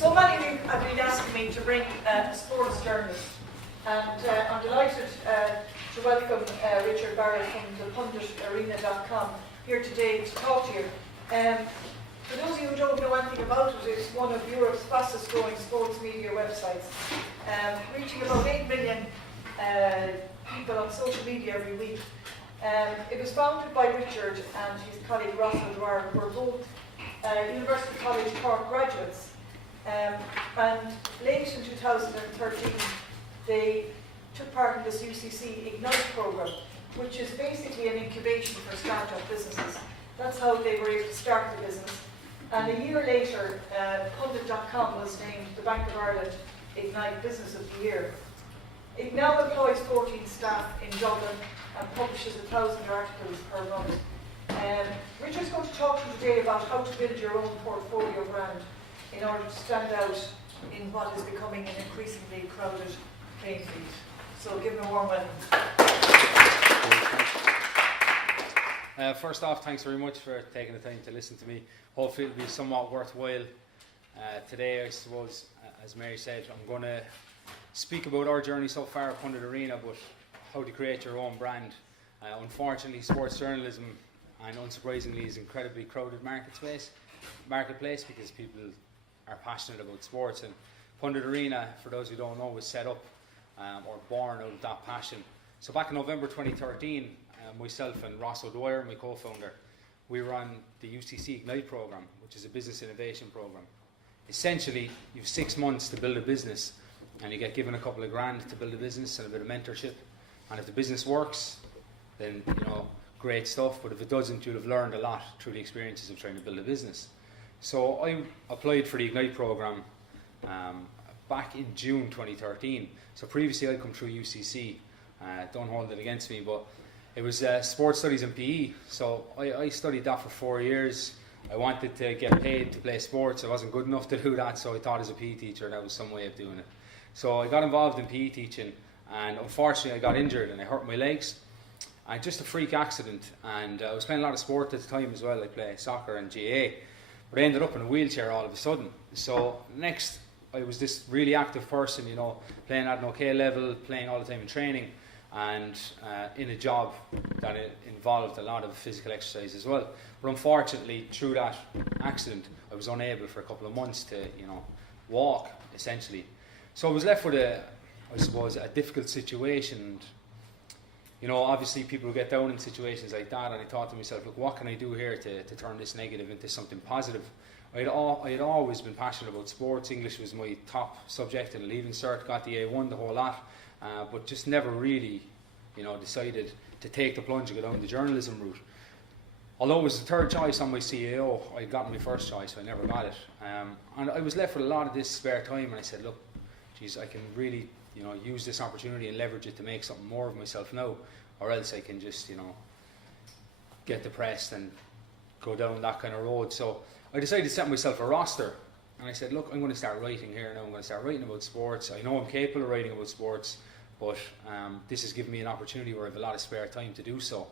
So many of you have been asking me to bring a sports journalist, and I'm delighted to welcome Richard Barrett from the Pundit here today to talk to you. For those of you who don't know anything about it, it's one of Europe's fastest growing sports media websites, reaching about 8 million people on social media every week. It was founded by Richard and his colleague Ross O'Dwyer, who are both University College Cork graduates. And late in 2013, they took part in this UCC Ignite programme, which is basically an incubation for start-up businesses. That's how they were able to start the business. And a year later, Pundit.com was named the Bank of Ireland Ignite Business of the Year. It now employs 14 staff in Dublin and publishes 1,000 articles per month. Richard's going to talk to you today about how to build your own portfolio brand in order to stand out in what is becoming an increasingly crowded playing field. So give him a warm welcome. First off, thanks very much for taking the time to listen to me. Hopefully it'll be somewhat worthwhile. Today, I suppose, as Mary said, I'm going to speak about our journey so far at Pundit Arena, but how to create your own brand. Unfortunately, sports journalism, and unsurprisingly, is an incredibly crowded marketplace because people are passionate about sports. And Pundit Arena, for those who don't know, was set up or born out of that passion. So back in November 2013, myself and Ross O'Dwyer, my co-founder, we ran the UCC Ignite program, which is a business innovation program. Essentially, you have 6 months to build a business, and you get given a couple of grand to build a business and a bit of mentorship. And if the business works, then great stuff. But if it doesn't, you'll have learned a lot through the experiences of trying to build a business. So I applied for the Ignite program back in June 2013. So previously I'd come through UCC. Don't hold it against me, but it was sports studies and PE. So I studied that for 4 years. I wanted to get paid to play sports. I wasn't good enough to do that, so I thought as a PE teacher that was some way of doing it. So I got involved in PE teaching, and unfortunately I got injured and I hurt my legs. And just a freak accident, and I was playing a lot of sport at the time as well. I played soccer and GA, but I ended up in a wheelchair all of a sudden. So next, I was this really active person, playing at an okay level, playing all the time in training, and in a job that involved a lot of physical exercise as well. But unfortunately, through that accident, I was unable for a couple of months to, walk, essentially. So I was left with a difficult situation. Obviously people get down in situations like that, and I thought to myself, look, what can I do here to turn this negative into something positive? I had always been passionate about sports. English was my top subject in the Leaving Cert, got the A1, the whole lot, but just never really, decided to take the plunge and go down the journalism route. Although it was the third choice on my CAO, I'd gotten my first choice, so I never got it. And I was left with a lot of this spare time, and I said, look, geez, I can really use this opportunity and leverage it to make something more of myself now, or else I can just, get depressed and go down that kind of road. So I decided to set myself a roster, and I said, look, I'm going to start writing here now. I'm going to start writing about sports. I know I'm capable of writing about sports, but this has given me an opportunity where I have a lot of spare time to do so.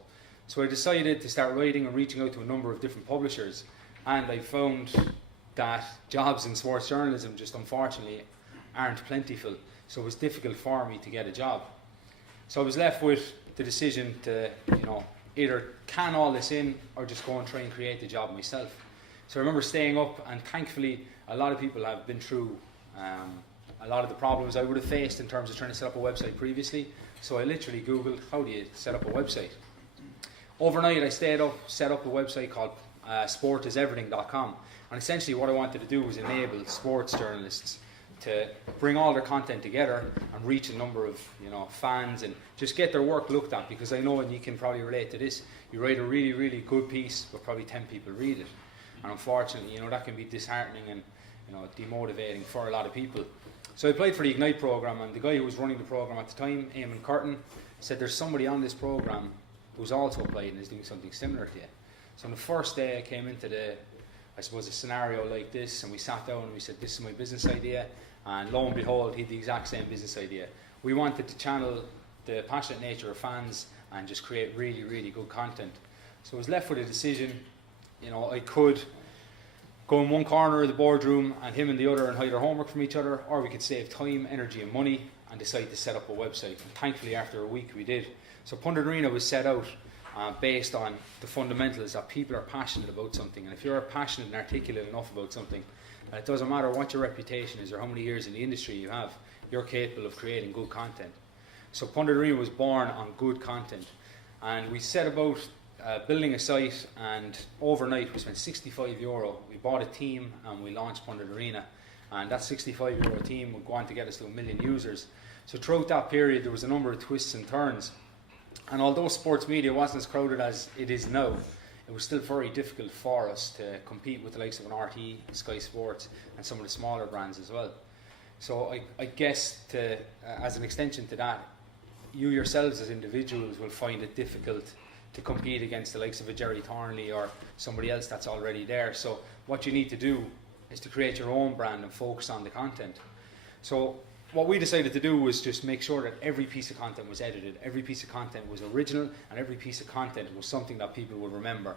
So I decided to start writing and reaching out to a number of different publishers, and I found that jobs in sports journalism just unfortunately aren't plentiful. So it was difficult for me to get a job. So I was left with the decision to, either can all this in or just go and try and create the job myself. So I remember staying up, and thankfully a lot of people have been through a lot of the problems I would have faced in terms of trying to set up a website previously. So I literally Googled, how do you set up a website? Overnight I stayed up, set up a website called sportiseverything.com. And essentially what I wanted to do was enable sports journalists to bring all their content together and reach a number of fans and just get their work looked at, because I know, and you can probably relate to this, you write a really, really good piece but probably 10 people read it, and unfortunately that can be disheartening and demotivating for a lot of people. So I applied for the Ignite program, and the guy who was running the program at the time, Eamon Curtin, said there's somebody on this program who's also applied and is doing something similar to you. So on the first day I came into a scenario like this, and we sat down and we said, this is my business idea. And lo and behold, he had the exact same business idea. We wanted to channel the passionate nature of fans and just create really, really good content. So I was left with a decision. I could go in one corner of the boardroom and him and the other and hide their homework from each other, or we could save time, energy and money and decide to set up a website. And thankfully after a week we did. So Pundit Arena was set out based on the fundamentals that people are passionate about something, and if you're passionate and articulate enough about something, it doesn't matter what your reputation is or how many years in the industry you have, you're capable of creating good content. So Pundit Arena was born on good content, and we set about building a site, and overnight we spent €65. We bought a team and we launched Pundit Arena, and that €65 team would go on to get us to 1 million users. So throughout that period there was a number of twists and turns, and although sports media wasn't as crowded as it is now, it was still very difficult for us to compete with the likes of an RT, Sky Sports and some of the smaller brands as well. So I guess as an extension to that, you yourselves as individuals will find it difficult to compete against the likes of a Jerry Thornley or somebody else that's already there. So what you need to do is to create your own brand and focus on the content. So what we decided to do was just make sure that every piece of content was edited, every piece of content was original, and every piece of content was something that people would remember.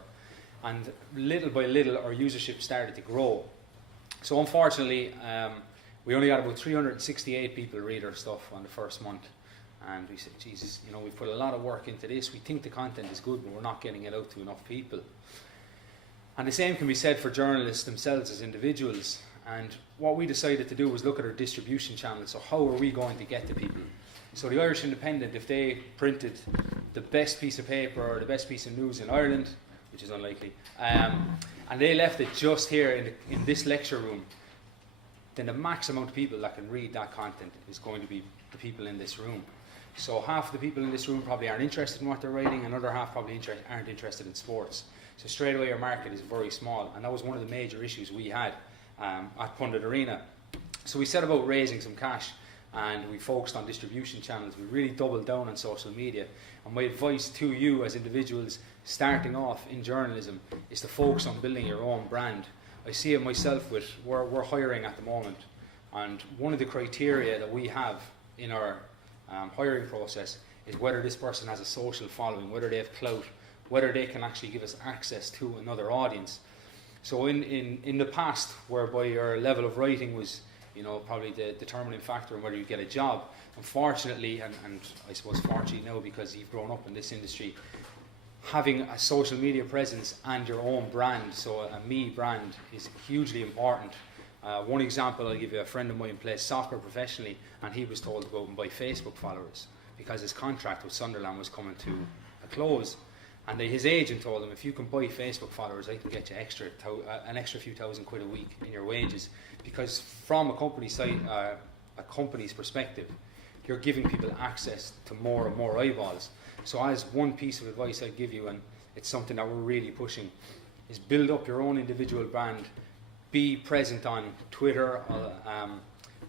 And little by little our usership started to grow. So unfortunately we only got about 368 people read our stuff on the first month. And we said, Jesus, you know, we've put a lot of work into this. We think the content is good, but we're not getting it out to enough people. And the same can be said for journalists themselves as individuals. And what we decided to do was look at our distribution channels. So how are we going to get to people? So the Irish Independent, if they printed the best piece of paper or the best piece of news in Ireland, which is unlikely, and they left it just here in this lecture room, then the max amount of people that can read that content is going to be the people in this room. So half of the people in this room probably aren't interested in what they're writing, and another half probably aren't interested in sports. So straight away our market is very small, and that was one of the major issues we had at Pundit Arena. So we set about raising some cash, and we focused on distribution channels. We really doubled down on social media, and my advice to you as individuals starting off in journalism is to focus on building your own brand. I see it myself with, we're hiring at the moment, and one of the criteria that we have in our hiring process is whether this person has a social following, whether they have clout, whether they can actually give us access to another audience. So in the past, whereby your level of writing was, you know, probably the determining factor in whether you get a job, unfortunately, and I suppose fortunately now because you've grown up in this industry, having a social media presence and your own brand, so a me brand, is hugely important. One example I'll give you, a friend of mine plays soccer professionally, and he was told to go and buy Facebook followers because his contract with Sunderland was coming to a close. And his agent told him, if you can buy Facebook followers, I can get you an extra few thousand quid a week in your wages. Because from a company's side, a company's perspective, you're giving people access to more and more eyeballs. So as one piece of advice I'd give you, and it's something that we're really pushing, is build up your own individual brand. Be present on Twitter,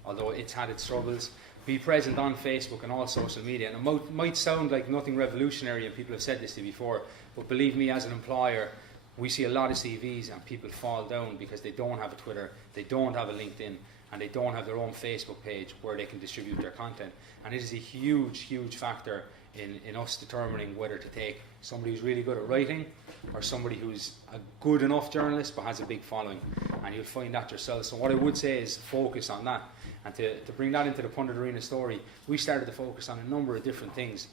although it's had its struggles. Be present on Facebook and all social media. And it might sound like nothing revolutionary, and people have said this to me before, but believe me, as an employer, we see a lot of CVs and people fall down because they don't have a Twitter, they don't have a LinkedIn, and they don't have their own Facebook page where they can distribute their content. And it is a huge, huge factor in us determining whether to take somebody who's really good at writing or somebody who's a good enough journalist but has a big following. And you'll find that yourself. So what I would say is focus on that. And to bring that into the Pundit Arena story, we started to focus on a number of different things.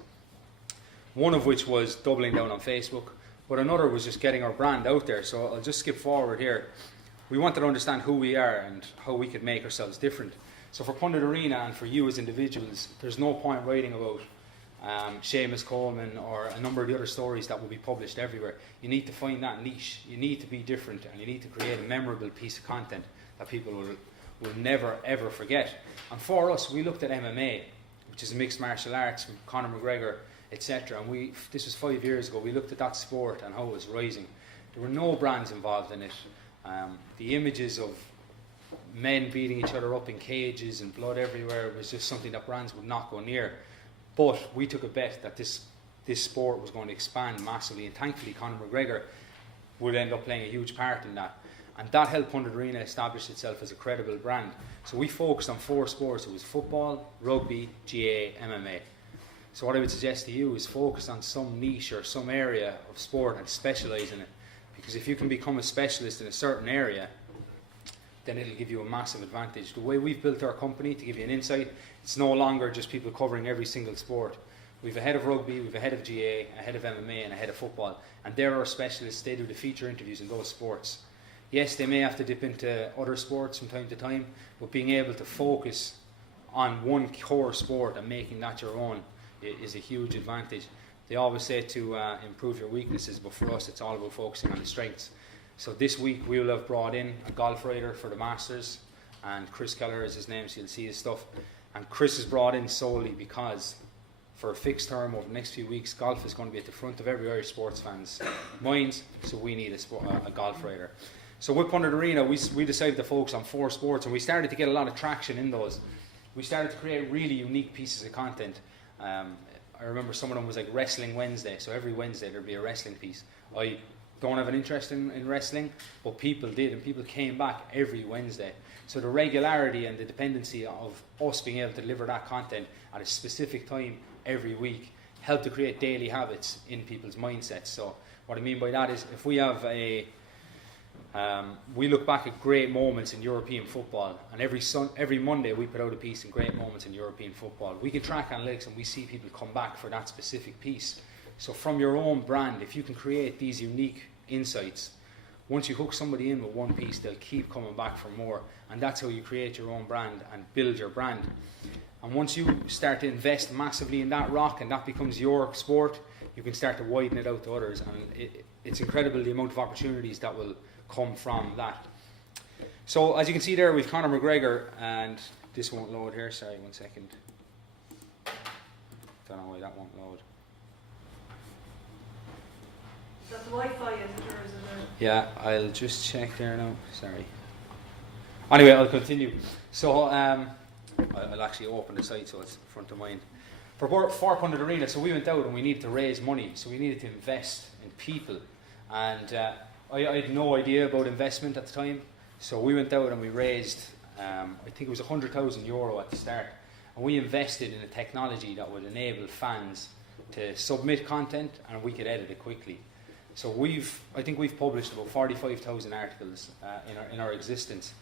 One of which was doubling down on Facebook, but another was just getting our brand out there. So I'll just skip forward here. We wanted to understand who we are and how we could make ourselves different. So for Pundit Arena and for you as individuals, there's no point writing about Seamus Coleman or a number of the other stories that will be published everywhere. You need to find that niche. You need to be different, and you need to create a memorable piece of content that people will never ever forget. And for us, we looked at MMA, which is mixed martial arts, from Conor McGregor, etc. And this was 5 years ago. We looked at that sport and how it was rising. There were no brands involved in it. The images of men beating each other up in cages and blood everywhere was just something that brands would not go near. But we took a bet that this sport was going to expand massively, and thankfully Conor McGregor would end up playing a huge part in that. And that helped Pundit Arena establish itself as a credible brand. So we focused on 4 sports. It was football, rugby, GA, MMA. So what I would suggest to you is focus on some niche or some area of sport and specialise in it. Because if you can become a specialist in a certain area, then it'll give you a massive advantage. The way we've built our company, to give you an insight, it's no longer just people covering every single sport. We've a head of rugby, we've a head of GA, a head of MMA and a head of football, and they're our specialists. They do the feature interviews in those sports. Yes, they may have to dip into other sports from time to time, but being able to focus on one core sport and making that your own is a huge advantage. They always say to improve your weaknesses, but for us it's all about focusing on the strengths. So this week we will have brought in a golf writer for the Masters, and Chris Keller is his name, so you'll see his stuff. And Chris is brought in solely because for a fixed term over the next few weeks, golf is going to be at the front of every Irish sports fan's minds, so we need a golf writer. So with Pundit Arena, we decided to focus on 4 sports, and we started to get a lot of traction in those. We started to create really unique pieces of content. I remember some of them was like Wrestling Wednesday, so every Wednesday there'd be a wrestling piece. I don't have an interest in wrestling, but people did, and people came back every Wednesday. So the regularity and the dependency of us being able to deliver that content at a specific time every week helped to create daily habits in people's mindsets. So what I mean by that is, if we have we look back at great moments in European football, and every Monday we put out a piece in great moments in European football. We can track analytics and we see people come back for that specific piece. So from your own brand, if you can create these unique insights, once you hook somebody in with one piece, they'll keep coming back for more, and that's how you create your own brand and build your brand. And once you start to invest massively in that rock and that becomes your sport, you can start to widen it out to others, and it's incredible the amount of opportunities that will come from that. So as you can see there, we've Conor McGregor, and this won't load here, sorry, 1 second. Don't know why that won't load. Is that the Wi-Fi, is it, or is it Yeah, I'll just check there now, sorry. Anyway, I'll continue. So I'll actually open the site so it's front of mind. For Pundit Arena, so we went out and we needed to raise money, so we needed to invest in people, and I had no idea about investment at the time, so we went out and we raised, I think it was €100,000 at the start, and we invested in a technology that would enable fans to submit content and we could edit it quickly. So I think we've published about 45,000 articles in our existence,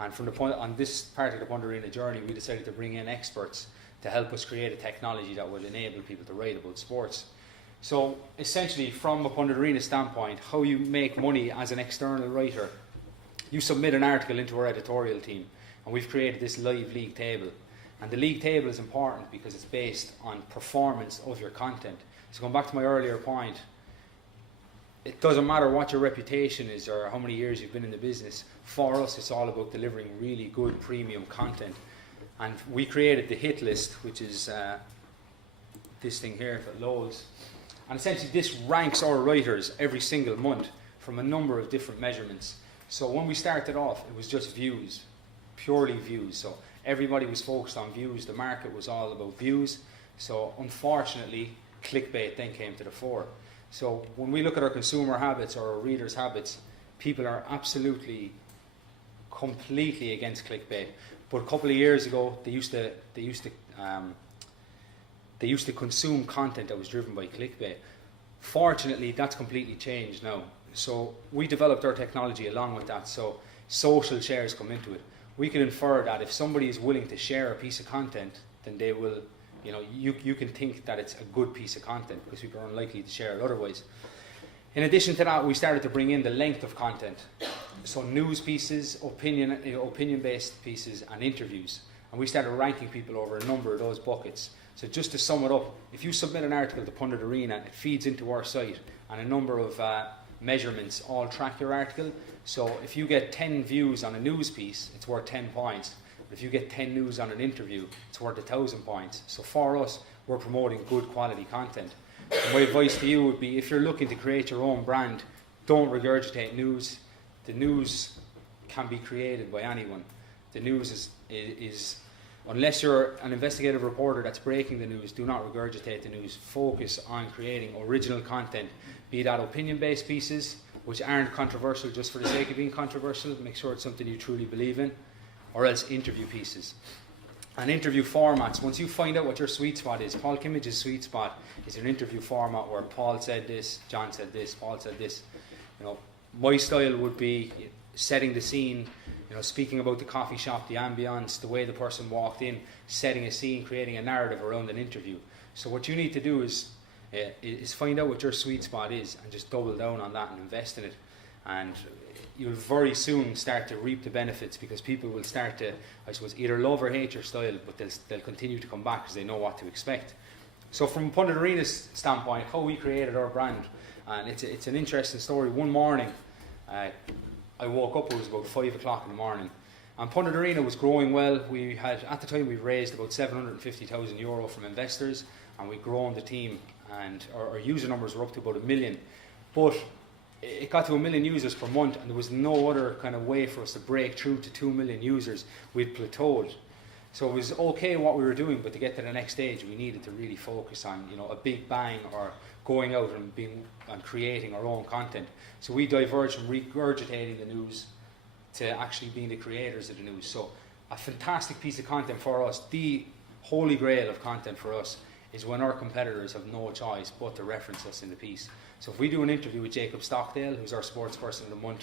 and from the point on this part of the Pundit Arena journey, we decided to bring in experts to help us create a technology that would enable people to write about sports. So essentially, from a Pundit Arena standpoint, how you make money as an external writer, you submit an article into our editorial team, and we've created this live league table. And the league table is important because it's based on performance of your content. So going back to my earlier point, it doesn't matter what your reputation is or how many years you've been in the business. For us, it's all about delivering really good premium content. And we created the hit list, which is this thing here, if it loads. And essentially this ranks our writers every single month from a number of different measurements. So when we started off, it was just views, purely views. So everybody was focused on views. The market was all about views. So unfortunately, clickbait then came to the fore. So when we look at our consumer habits or our readers' habits, people are absolutely, completely against clickbait. But a couple of years ago, they used to consume content that was driven by clickbait. Fortunately, that's completely changed now. So we developed our technology along with that. So social shares come into it. We can infer that if somebody is willing to share a piece of content, then they will, you can think that it's a good piece of content because people are unlikely to share it otherwise. In addition to that, we started to bring in the length of content. So news pieces, opinion-based pieces, and interviews. And we started ranking people over a number of those buckets. So just to sum it up, if you submit an article to Pundit Arena, it feeds into our site, and a number of measurements all track your article. So if you get 10 views on a news piece, it's worth 10 points. But if you get 10 news on an interview, it's worth 1,000 points. So for us, we're promoting good quality content. And my advice to you would be, if you're looking to create your own brand, don't regurgitate news. The news can be created by anyone. The news is unless you're an investigative reporter that's breaking the news, do not regurgitate the news. Focus on creating original content, be that opinion-based pieces, which aren't controversial just for the sake of being controversial. Make sure it's something you truly believe in, or else interview pieces. And interview formats, once you find out what your sweet spot is, Paul Kimmage's sweet spot is an interview format where Paul said this, John said this, Paul said this. My style would be setting the scene, speaking about the coffee shop, the ambience, the way the person walked in, setting a scene, creating a narrative around an interview. So what you need to do is find out what your sweet spot is and just double down on that and invest in it. And you'll very soon start to reap the benefits, because people will start to, I suppose, either love or hate your style, but they'll continue to come back because they know what to expect. So from Pundit Arena's standpoint, how we created our brand, and it's an interesting story. One morning, I woke up, it was about 5 o'clock in the morning, and Pundit Arena was growing well. We had, at the time, we raised about €750,000 from investors, and we'd grown the team, and our user numbers were up to about 1 million. But it got to 1 million users per month, and there was no other kind of way for us to break through to 2 million users. We'd plateaued. So it was okay what we were doing, but to get to the next stage, we needed to really focus on, a big bang, or going out and creating our own content. So we diverged from regurgitating the news to actually being the creators of the news. So a fantastic piece of content for us, the holy grail of content for us, is when our competitors have no choice but to reference us in the piece. So if we do an interview with Jacob Stockdale, who's our sports person of the month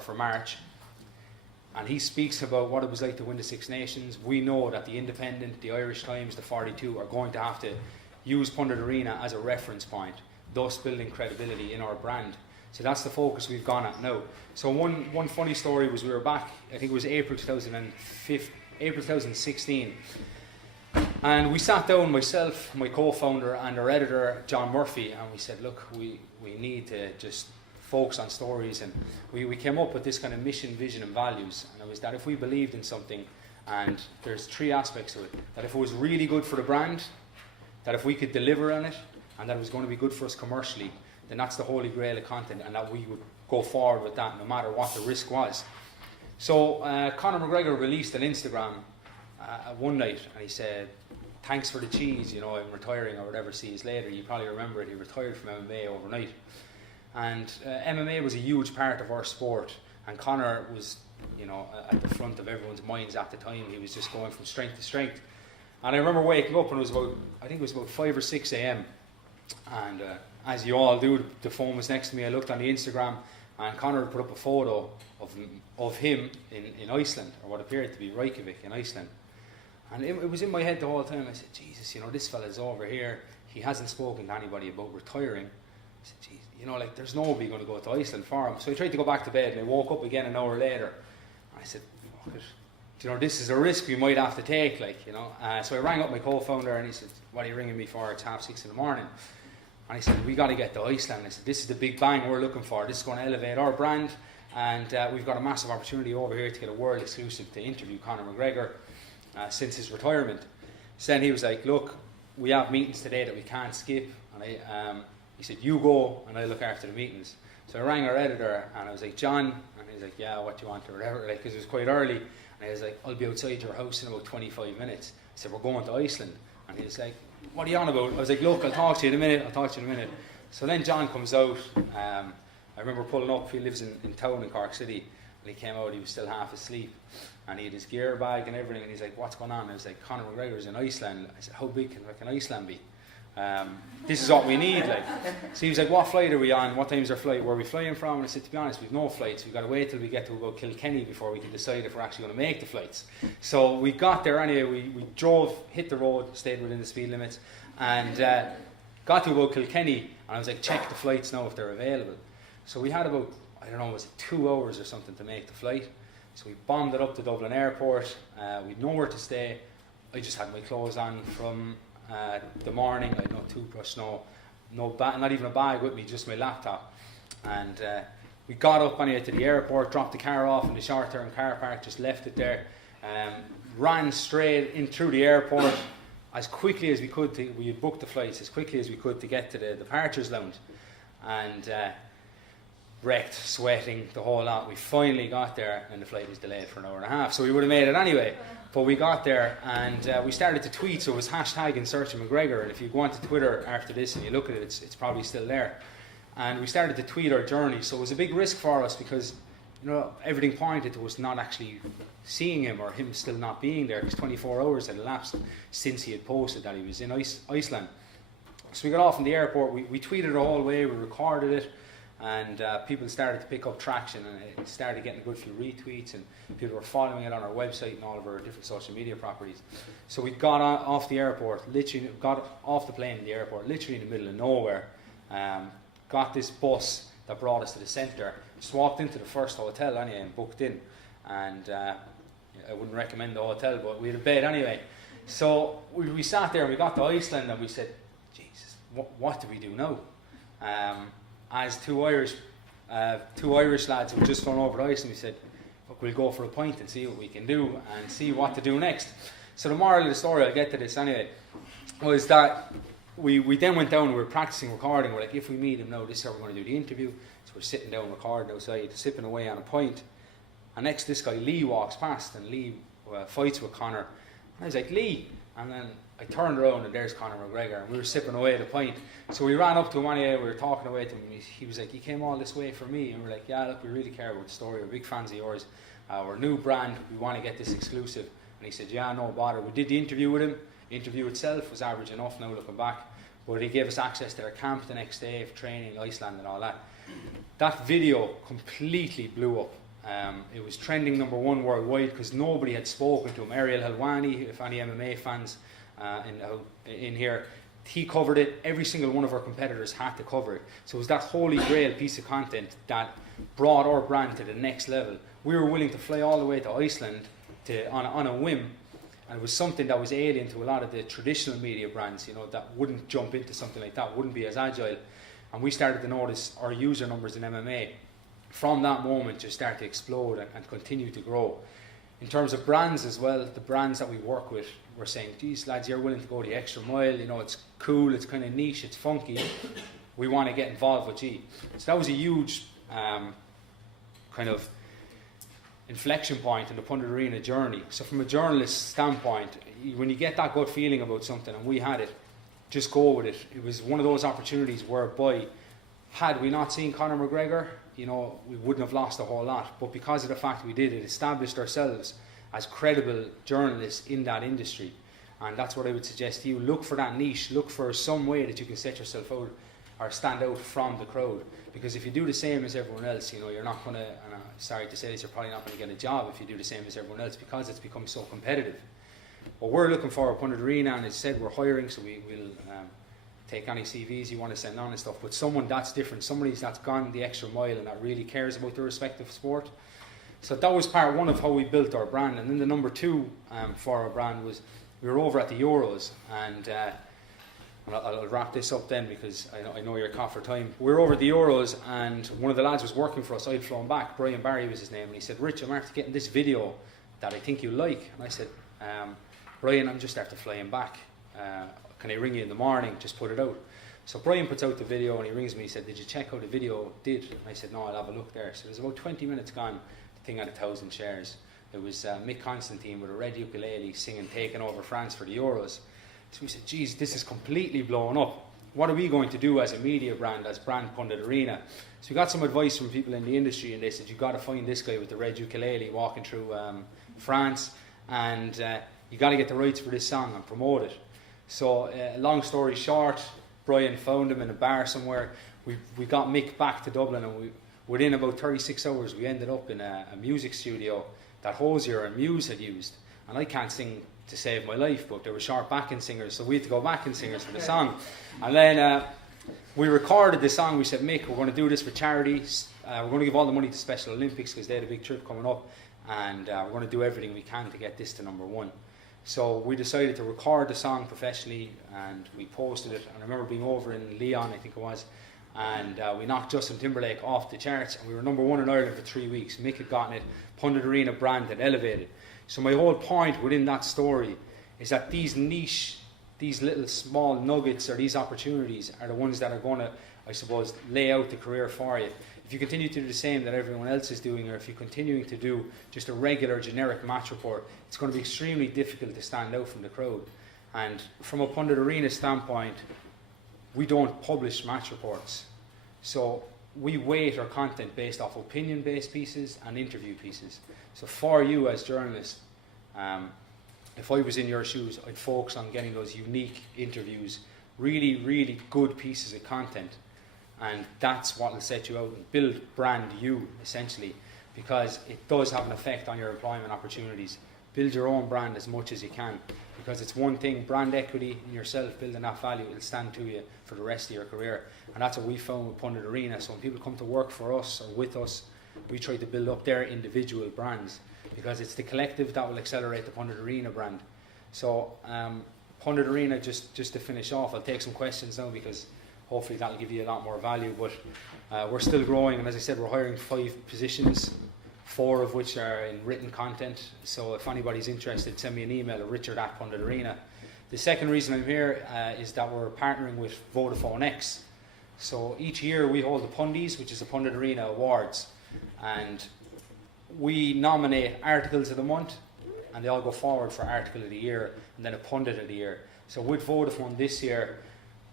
for March, and he speaks about what it was like to win the Six Nations, we know that the Independent, the Irish Times, the 42 are going to have to use Pundit Arena as a reference point, thus building credibility in our brand. So that's the focus we've gone at now. So one funny story was, we were back, I think it was April 2016, and we sat down, myself, my co-founder, and our editor, John Murphy, and we said, look, we need to just focus on stories. And we came up with this kind of mission, vision and values, and it was that if we believed in something, and there's 3 aspects to it, that if it was really good for the brand, that if we could deliver on it, and that it was going to be good for us commercially, then that's the holy grail of content, and that we would go forward with that no matter what the risk was. So Conor Mcgregor released an Instagram one night, and he said, thanks for the cheese, I'm retiring, or whatever, see you later. You probably remember it, he retired from MMA overnight. And MMA was a huge part of our sport, and Conor was, at the front of everyone's minds at the time. He was just going from strength to strength. And I remember waking up, and I think it was about 5 or 6 a.m. And as you all do, the phone was next to me. I looked on the Instagram, and Conor had put up a photo of him in Iceland, or what appeared to be Reykjavik in Iceland. And it was in my head the whole time. I said, Jesus, this fella's over here. He hasn't spoken to anybody about retiring. I said, geez, there's nobody going to go to Iceland for him. So I tried to go back to bed, and I woke up again an hour later. And I said, fuck it. This is a risk we might have to take, So I rang up my co-founder, and he said, what are you ringing me for? It's 6:30 in the morning. And he said, we got to get to Iceland. I said, this is the big bang we're looking for. This is going to elevate our brand. And we've got a massive opportunity over here to get a world exclusive to interview Conor McGregor since his retirement. So then he was like, look, we have meetings today that we can't skip. And he said, you go, and I look after the meetings. So I rang our editor, and I was like, John, and he was like, yeah, what do you want, or whatever, because it was quite early. And I was like, I'll be outside your house in about 25 minutes. I said, we're going to Iceland. And he was like, what are you on about? I was like, look, I'll talk to you in a minute. So then John comes out. I remember pulling up. He lives in town in Cork City. And he came out, he was still half asleep. And he had his gear bag and everything. And he's like, what's going on? And I was like, Conor McGregor's in Iceland. I said, how big can Iceland be? This is what we need. So he was like, what flight are we on? What time's our flight? Where are we flying from? And I said, to be honest, we've no flights. We've got to wait till we get to about Kilkenny before we can decide if we're actually going to make the flights. So we got there anyway. We drove, hit the road, stayed within the speed limits, and got to about Kilkenny. And I was like, check the flights now if they're available. So we had about, was it 2 hours or something to make the flight. So we bombed it up to Dublin Airport. We'd nowhere to stay. I just had my clothes on from the morning. I had no toothbrush, not even a bag with me, just my laptop. And we got up anyway to the airport, dropped the car off in the short-term car park, just left it there, ran straight in through the airport as quickly as we could. We had booked the flights as quickly as we could to get to the departures lounge. And wrecked, sweating, the whole lot. We finally got there, and the flight was delayed for an hour and a half, so we would have made it anyway. But we got there, and we started to tweet, so it was hashtag in search of McGregor. And if you go onto Twitter after this and you look at it, it's probably still there. And we started to tweet our journey, so it was a big risk for us because everything pointed to us not actually seeing him, or him still not being there, because 24 hours had elapsed since he had posted that he was in Iceland. So we got off in the airport, we tweeted the whole way, we recorded it, and people started to pick up traction, and it started getting a good few retweets, and people were following it on our website and all of our different social media properties. So we got off the airport, literally got off the plane in the airport, literally in the middle of nowhere, got this bus that brought us to the centre, just walked into the first hotel anyway and booked in, and I wouldn't recommend the hotel, but we had a bed anyway. So we sat there and we got to Iceland and we said, Jesus, what do we do now? As two Irish lads who just flown over to Iceland, we said, look, we'll go for a pint and see what we can do and see what to do next. So the moral of the story, I'll get to this anyway, was that we then went down and we were practicing recording. We're like, if we meet him now, this is how we're going to do the interview. So we're sitting down recording outside, sipping away on a pint. And next this guy, Lee, walks past, and Lee fights with Conor. And I was like, Lee! And then I turned around and there's Conor McGregor, and we were sipping away at a pint. So we ran up to him anyway, we were talking away to him, and he was like, he came all this way for me. And we're like, yeah, look, we really care about the story, we're big fans of yours. We're a new brand, we want to get this exclusive. And he said, yeah, no bother. We did the interview with him. The interview itself was average enough now looking back. But he gave us access to their camp the next day for training in Iceland and all that. That video completely blew up. It was trending #1 worldwide because nobody had spoken to him. Ariel Helwani, if any MMA fans in here, he covered it. Every single one of our competitors had to cover it. So it was that holy grail piece of content that brought our brand to the next level. We were willing to fly all the way to Iceland on a whim, and it was something that was alien to a lot of the traditional media brands, that wouldn't jump into something like that, wouldn't be as agile. And we started to notice our user numbers in MMA from that moment just start to explode and continue to grow. In terms of brands as well, the brands that we work with, we're saying, geez lads, you're willing to go the extra mile, it's cool, it's kind of niche, it's funky, we want to get involved with you. So that was a huge kind of inflection point in the Pundit Arena journey. So from a journalist standpoint, when you get that gut feeling about something, and we had it, just go with it. It was one of those opportunities whereby, had we not seen Conor McGregor, we wouldn't have lost a whole lot. But because of the fact we did, it established ourselves as credible journalists in that industry. And that's what I would suggest to you. Look for that niche. Look for some way that you can set yourself out or stand out from the crowd. Because if you do the same as everyone else, you're not going to, and I'm sorry to say this, you're probably not going to get a job if you do the same as everyone else, because it's become so competitive. What we're looking for at Pundit Arena, and as I said, we're hiring, so we'll take any CVs you want to send on and stuff, but someone that's different, somebody that's gone the extra mile and that really cares about their respective sport. So that was part one of how we built our brand. And then the number two for our brand was, we were over at the Euros, and I'll wrap this up then because I know you're caught for time. We were over at the Euros, and one of the lads was working for us. I'd flown back. Brian Barry was his name, and he said, Rich, I'm after getting this video that I think you like. And I said, Brian, I'm just after flying back. Can I ring you in the morning? Just put it out. So Brian puts out the video, and he rings me. He said, did you check how the video did? And I said, no, I'll have a look there. So there's about 20 minutes gone. The thing had 1,000 shares. It was Mick Constantine with a red ukulele singing Taking Over France for the Euros. So we said, geez, this is completely blown up. What are we going to do as a media brand, as brand Pundit Arena? So we got some advice from people in the industry, and they said, you've got to find this guy with the red ukulele walking through France, and you got to get the rights for this song and promote it. So long story short, Brian found him in a bar somewhere. We got Mick back to Dublin, and within about 36 hours we ended up in a music studio that Hosier and Muse had used. And I can't sing to save my life, but there were short backing singers, so we had to go backing singers for the song. And then we recorded the song. We said, Mick, we're going to do this for charity. We're going to give all the money to Special Olympics because they had a big trip coming up, and we're going to do everything we can to get this to #1. So we decided to record the song professionally, and we posted it. And I remember being over in Leon, I think it was, and we knocked Justin Timberlake off the charts, and we were #1 in Ireland for 3 weeks. Mick had gotten it, Pundit Arena brand had elevated. So my whole point within that story is that these niche, these little small nuggets or these opportunities are the ones that are going to, I suppose, lay out the career for you. If you continue to do the same that everyone else is doing, or if you're continuing to do just a regular generic match report, it's going to be extremely difficult to stand out from the crowd. And from a Pundit Arena standpoint, we don't publish match reports. So we weight our content based off opinion-based pieces and interview pieces. So for you as journalists, if I was in your shoes, I'd focus on getting those unique interviews, really, really good pieces of content And that's what will set you out and build brand you, essentially, because it does have an effect on your employment opportunities. Build your own brand as much as you can, because it's one thing, brand equity in yourself, building that value, will stand to you for the rest of your career. And that's what we found with Pundit Arena. So when people come to work for us or with us, we try to build up their individual brands, because it's the collective that will accelerate the Pundit Arena brand. So Pundit Arena, just to finish off, I'll take some questions now, because hopefully that'll give you a lot more value. But we're still growing, and as I said, we're hiring 5 positions, 4 of which are in written content. So if anybody's interested, send me an email at richard@punditarena. The second reason I'm here is that we're partnering with Vodafone X. So each year we hold the Pundies, which is the Pundit Arena Awards, and we nominate articles of the month, and they all go forward for article of the year and then a pundit of the year. So with Vodafone this year,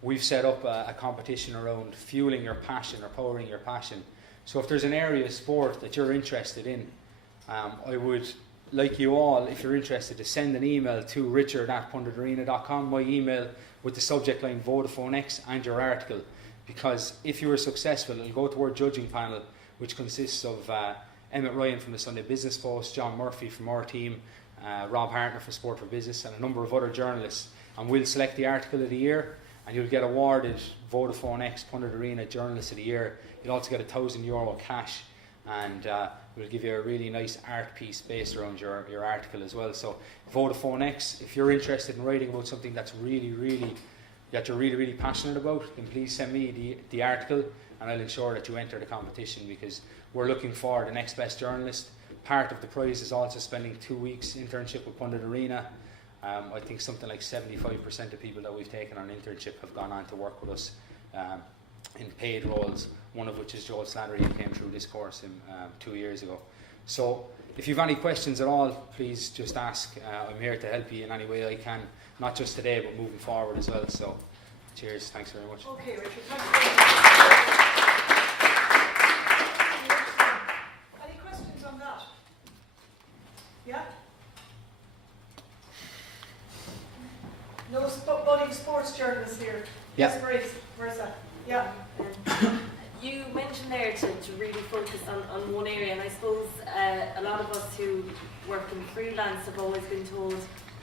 we've set up a competition around fueling your passion or powering your passion. So if there's an area of sport that you're interested in, I would like you all, if you're interested, to send an email to richard@punditarena.com, my email, with the subject line Vodafone X and your article. Because if you were successful, it'll go to our judging panel, which consists of Emmett Ryan from the Sunday Business Post, John Murphy from our team, Rob Hartner for Sport for Business, and a number of other journalists. And we'll select the article of the year, and you'll get awarded Vodafone X Pundit Arena Journalist of the Year. You'll also get €1,000 cash, and we'll give you a really nice art piece based around your article as well. So Vodafone X, if you're interested in writing about something that's that you're really passionate about, then please send me the article, and I'll ensure that you enter the competition, because we're looking for the next best journalist. Part of the prize is also spending 2 weeks internship with Pundit Arena. I think something like 75% of people that we've taken on internship have gone on to work with us in paid roles, one of which is Joel Slattery, who came through this course 2 years ago. So if you've any questions at all, please just ask. I'm here to help you in any way I can, not just today, but moving forward as well. So cheers, thanks very much. Okay, Richard, thanks very much. Any questions on that? Yeah? No budding sports journalists here. Yeah. Yes, Grace, Marissa. Yeah. You mentioned there to really focus on one area, and I suppose a lot of us who work in freelance have always been told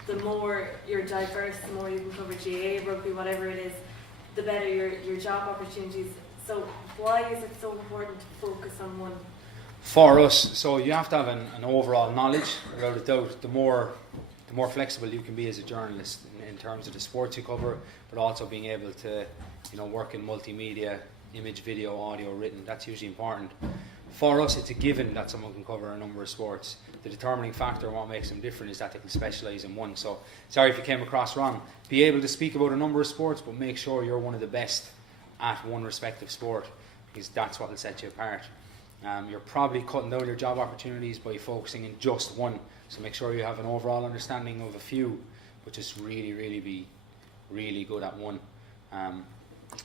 the more you're diverse, the more you can cover GA, rugby, whatever it is, the better your job opportunities. So why is it so important to focus on one? For us, so you have to have an overall knowledge, without a doubt. The more flexible you can be as a journalist in terms of the sports you cover, but also being able to, work in multimedia, image, video, audio, written. That's usually important. For us, it's a given that someone can cover a number of sports. The determining factor and what makes them different is that they can specialise in one. So, sorry if you came across wrong. Be able to speak about a number of sports, but make sure you're one of the best at one respective sport, because that's what will set you apart. You're probably cutting down your job opportunities by focusing in just one. So make sure you have an overall understanding of a few, but just really be really good at one.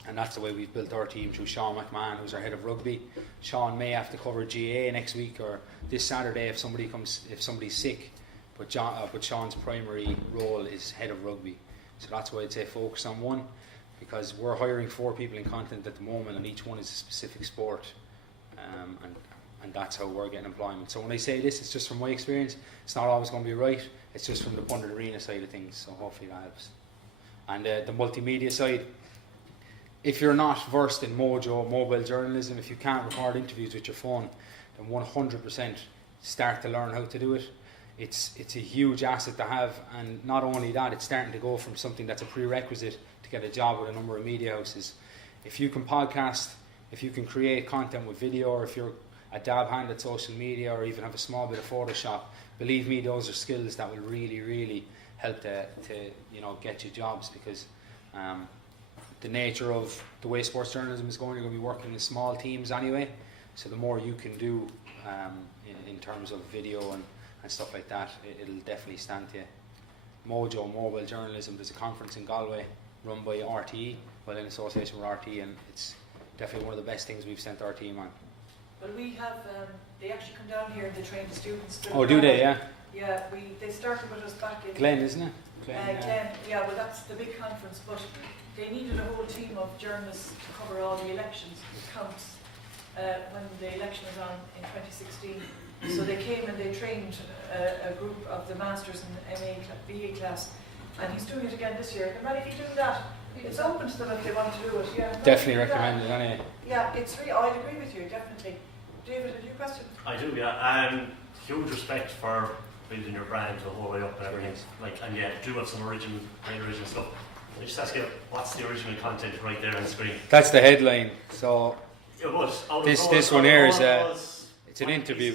And that's the way we've built our team through Cian Mcmann, who's our head of rugby. Cian may have to cover GA next week or this Saturday if somebody's sick, but Cian's primary role is head of rugby. So that's why I'd say focus on one, because we're hiring 4 people in content at the moment, and each one is a specific sport, and that's how we're getting employment. So when I say this, it's just from my experience. It's not always going to be right. It's just from the Pundit Arena side of things. So hopefully that helps. And the multimedia side, if you're not versed in mobile journalism, if you can't record interviews with your phone, then 100% start to learn how to do it. It's a huge asset to have, and not only that, it's starting to go from something that's a prerequisite to get a job with a number of media houses. If you can podcast, if you can create content with video, or if you're a dab hand at social media, or even have a small bit of Photoshop, believe me, those are skills that will really help to get you jobs, because the nature of the way sports journalism is going, you're going to be working in small teams anyway. So the more you can do in terms of video and stuff like that, it'll definitely stand to you. Mojo Mobile Journalism, there's a conference in Galway run by RTE, well, in association with RTE, and it's definitely one of the best things we've sent our team on. Well, we have, they actually come down here and they train the students. Oh, do they? Yeah. Yeah, they started with us back in... Glen, isn't it? Glenn, Yeah, well, that's the big conference, but they needed a whole team of journalists to cover all the elections, counts, when the election was on in 2016. So they came and they trained a group of the masters in BA class, and he's doing it again this year. And if you do that, it's open to them if they want to do it. Yeah, definitely recommend it, anyway. Yeah, it's really, I'd agree with you, definitely. David, have you a question? I do, yeah. Huge respect for building your brand the whole way up and everything. And yeah, do have some great original stuff. I just ask you, what's the original content right there on the screen? That's the headline. So it was. This one here is it's an interview.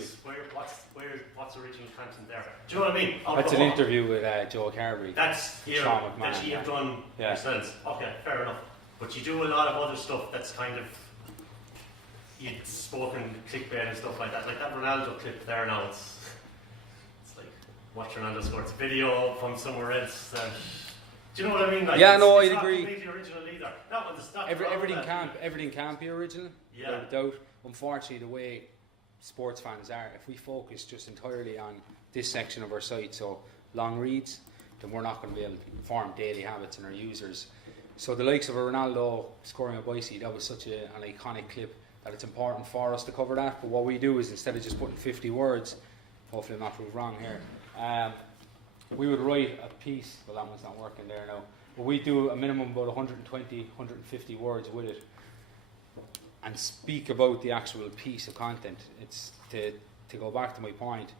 What's original content there? Do you know what I mean? That's an interview with Joe Carberry. That's here Sean Mcmann, that you have done yourselves. Okay, fair enough. But you do a lot of other stuff that's kind of you'd spoken clickbait and stuff like that. Like that Ronaldo clip there now. It's like watch Ronaldo score. It's video from somewhere else. Do you know what I mean? Like, yeah, no, it's I'd not agree. Completely original either. That one's not. Everything can't be original. Yeah. Without doubt. Unfortunately, the way sports fans are, if we focus just entirely on this section of our site, so long reads, then we're not going to be able to form daily habits in our users. So the likes of a Ronaldo scoring a bicycle, that was such an iconic clip that it's important for us to cover that. But what we do is, instead of just putting 50 words, hopefully I'm not proved wrong here, we would write a piece. Well, that one's not working there now, but we do a minimum about 120, 150 words with it and speak about the actual piece of content. It's to go back to my point,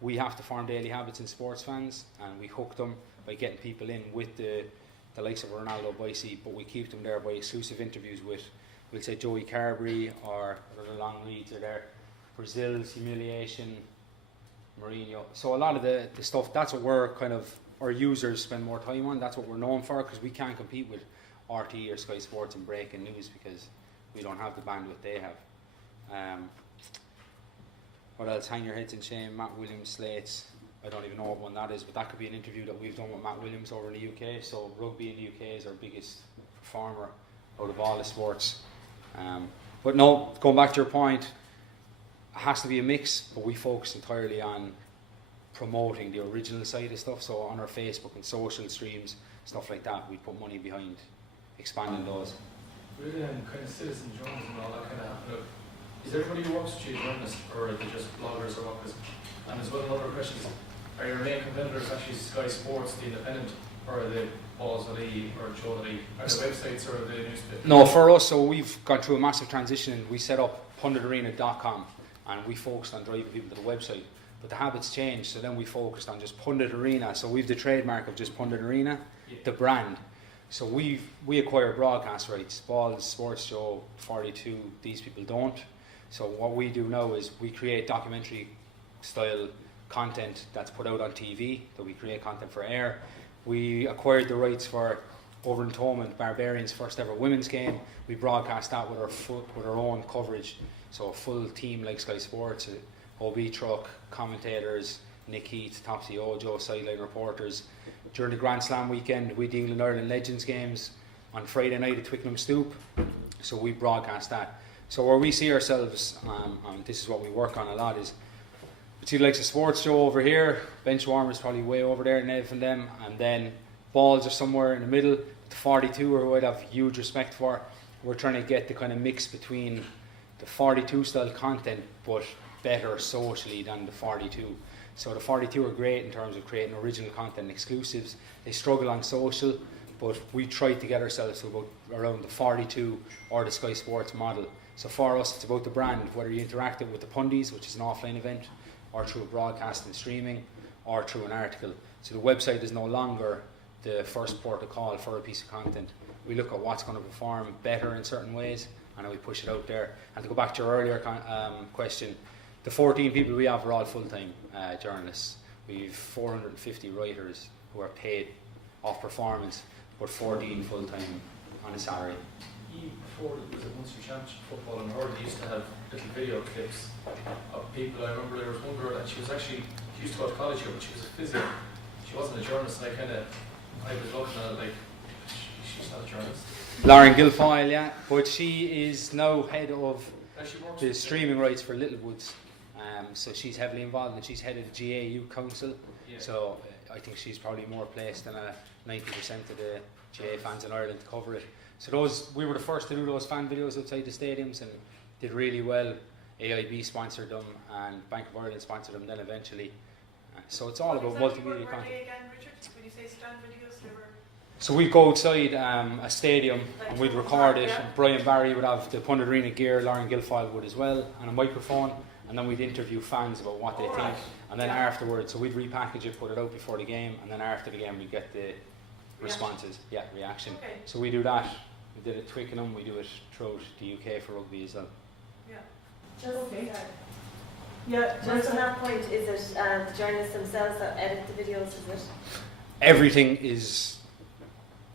we have to form daily habits in sports fans, and we hook them by getting people in with the likes of Ronaldo Bicy, but we keep them there by exclusive interviews with, we'll say, Joey Carberry, or the long reads are there, Brazil's humiliation, Mourinho. So a lot of the stuff, that's what we're kind of, our users spend more time on. That's what we're known for, because we can't compete with RT or Sky Sports and breaking news, because we don't have the bandwidth they have. What else? Hang your heads in shame. Matt Williams slates. I don't even know what one that is, but that could be an interview that we've done with Matt Williams over in the UK. So rugby in the UK is our biggest performer out of all the sports. But no, going back to your point, it has to be a mix, but we focus entirely on promoting the original side of stuff. So on our Facebook and social streams, stuff like that, we put money behind expanding those. With kind of citizen journalism and all that kind of happening, is everybody who works with you journalists, or are they just bloggers or what? And as well, another question is, are your main competitors actually Sky Sports, the Independent, or are they Balls Ali or Joe Ali? Are the websites or the newspaper? No, for us, so we've gone through a massive transition. We set up punditarena.com and we focused on driving people to the website. But the habits changed, so then we focused on just Pundit Arena. So we've the trademark of just Pundit Arena, the brand. So we acquire broadcast rights. Balls, Sports Show, 42, these people don't. So what we do now is we create documentary style content that's put out on TV, that we create content for air. We acquired the rights for over in Thomond, Barbarians' first ever women's game. We broadcast that with our own coverage. So a full team like Sky Sports, OB Truck, commentators, Nick Heath, Topsy Ojo, sideline reporters. During the Grand Slam weekend, we had the England-Ireland Legends games on Friday night at Twickenham Stoop. So we broadcast that. So where we see ourselves, and this is what we work on a lot, is we see the likes of Sports Show over here, bench warmers probably way over there, Nev and them, and then Balls are somewhere in the middle. The 42 are who I'd have huge respect for. We're trying to get the kind of mix between the 42 style content, but better socially than the 42. So the 42 are great in terms of creating original content and exclusives. They struggle on social, but we try to get ourselves to about around the 42 or the Sky Sports model. So for us, it's about the brand, whether you interact with the Pundies, which is an offline event, or through a broadcast and streaming, or through an article. So the website is no longer the first port of call for a piece of content. We look at what's going to perform better in certain ways, and then we push it out there. And to go back to your earlier question, the 14 people we have are all full-time journalists. We have 450 writers who are paid off performance, but 14 full-time on a salary. Before it was a Munster Championship football in Ireland, they used to have little video clips of people. I remember there was one girl, and she used to go to college here, but she was a physio. She wasn't a journalist, and I was looking at it like, she's not a journalist. Lauren Guilfoyle, yeah, but she is now head of the streaming rights for Littlewoods. So she's heavily involved, and she's head of the GAU Council. So I think she's probably more placed than 90% of the GA fans in Ireland to cover it. So we were the first to do those fan videos outside the stadiums and did really well. AIB sponsored them and Bank of Ireland sponsored them then eventually. So it's all about multimedia Were content. they again, Richard? When you say stand videos, they were... So we'd go outside a stadium and we'd record it, and Brian Barry would have the Pundit Arena gear, Lauren Guilfoyle would as well, and a microphone, and then we'd interview fans about what they think, and then afterwards, so we'd repackage it, put it out before the game, and then after the game we'd get the responses, reaction. Okay. So we do that, we did it at Twickenham, we do it throughout the UK for rugby as well. Yeah. Just, Okay. Yeah, just on that point, is it the journalists themselves that edit the videos, is it? Everything is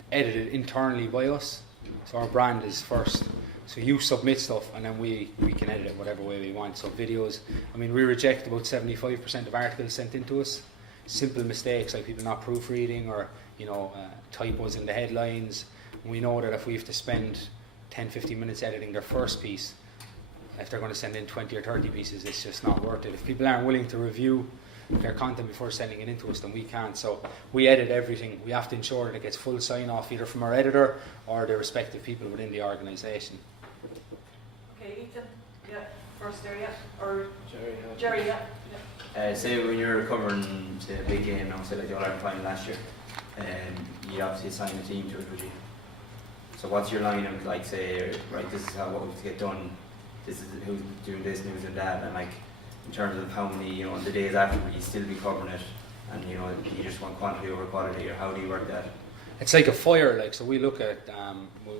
edited internally by us, so our brand is first. So you submit stuff and then we can edit it whatever way we want. So videos, I mean, we reject about 75% of articles sent into us. Simple mistakes like people not proofreading or typos in the headlines. And we know that if we have to spend 10-15 minutes editing their first piece, if they're going to send in 20 or 30 pieces, it's just not worth it. If people aren't willing to review their content before sending it into us, then we can't. So we edit everything. We have to ensure that it gets full sign off either from our editor or the respective people within the organisation. Okay, Ethan. Yeah, first there, yeah. Or Jerry, Jerry, yeah. say when you're covering say, a big game, now, say like the All-Ireland final last year, you obviously assign a team to it, would you? So what's your line of like say, right, this is what we have to get done, this is who's doing this, who's doing that, and like in terms of how many, the days after will you still be covering it, and you just want quantity over quality, or how do you work that? It's like a fire, so we look at,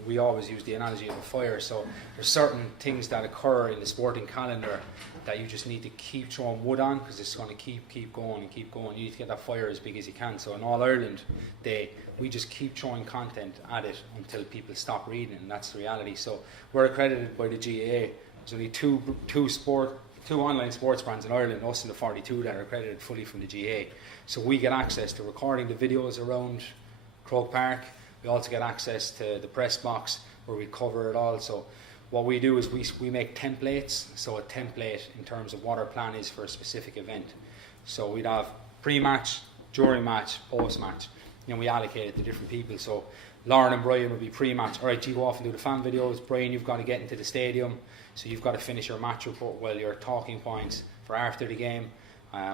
we always use the analogy of a fire, so there's certain things that occur in the sporting calendar that you just need to keep throwing wood on, because it's going to keep going and keep going. You need to get that fire as big as you can. So in All Ireland Day, we just keep throwing content at it until people stop reading it, and that's the reality. So we're accredited by the GAA. There's only two online sports brands in Ireland, us and the 42, that are accredited fully from the GAA. So we get access to recording the videos around Croke Park. We also get access to the press box where we cover it all. So what we do is we make templates. So a template in terms of what our plan is for a specific event. So we'd have pre-match, during match, post-match. We allocate it to different people. So Lauren and Brian would be pre-match. All right, you go off and do the fan videos. Brian, you've got to get into the stadium. So you've got to finish your match report, your talking points for after the game.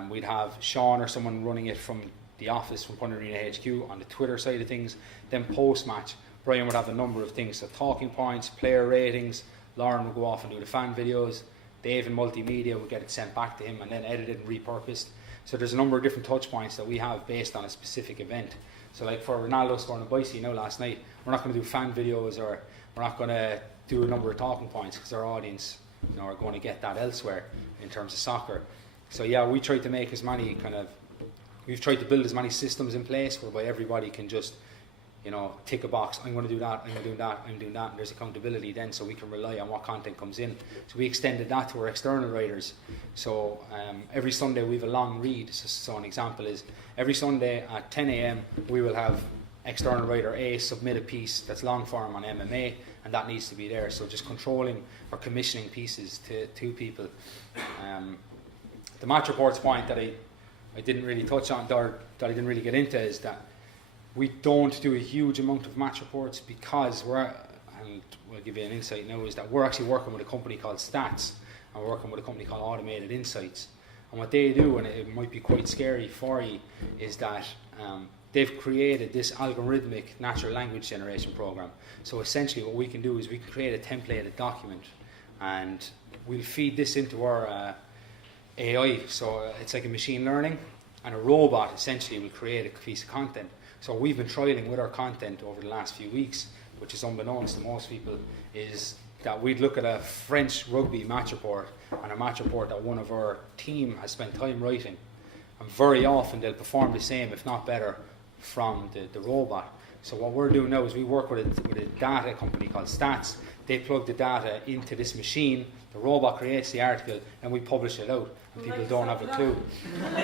We'd have Cian or someone running it from the office from Pundit Arena HQ on the Twitter side of things. Then post-match, Brian would have a number of things, so talking points, player ratings. Lauren would go off and do the fan videos. Dave in multimedia would get it sent back to him and then edited and repurposed. So there's a number of different touch points that we have based on a specific event. So like for Ronaldo scoring a bicycle last night, we're not going to do fan videos, or we're not going to do a number of talking points, because our audience are going to get that elsewhere in terms of soccer. So yeah, we try to make we've tried to build as many systems in place whereby everybody can just, tick a box. I'm going to do that, I'm going to do that, I'm doing that, and there's accountability then, so we can rely on what content comes in. So we extended that to our external writers. So every Sunday we have a long read. So an example is every Sunday at 10 a.m. we will have external writer A submit a piece that's long form on MMA, and that needs to be there. So just controlling or commissioning pieces to people. The match reports point that I didn't really touch on, or that I didn't really get into, is that we don't do a huge amount of match reports because and we'll give you an insight now, is that we're actually working with a company called Stats, and we're working with a company called Automated Insights. And what they do, and it might be quite scary for you, is that they've created this algorithmic natural language generation program. So essentially what we can do is we can create a templated document, and we'll feed this into our AI. So it's like a machine learning, and a robot essentially will create a piece of content. So we've been trialling with our content over the last few weeks, which is unbeknownst to most people, is that we'd look at a French rugby match report, and a match report that one of our team has spent time writing, and very often they'll perform the same, if not better, from the robot. So what we're doing now is we work with a data company called Stats. They plug the data into this machine, the robot creates the article, and we publish it out. And people don't have a clue.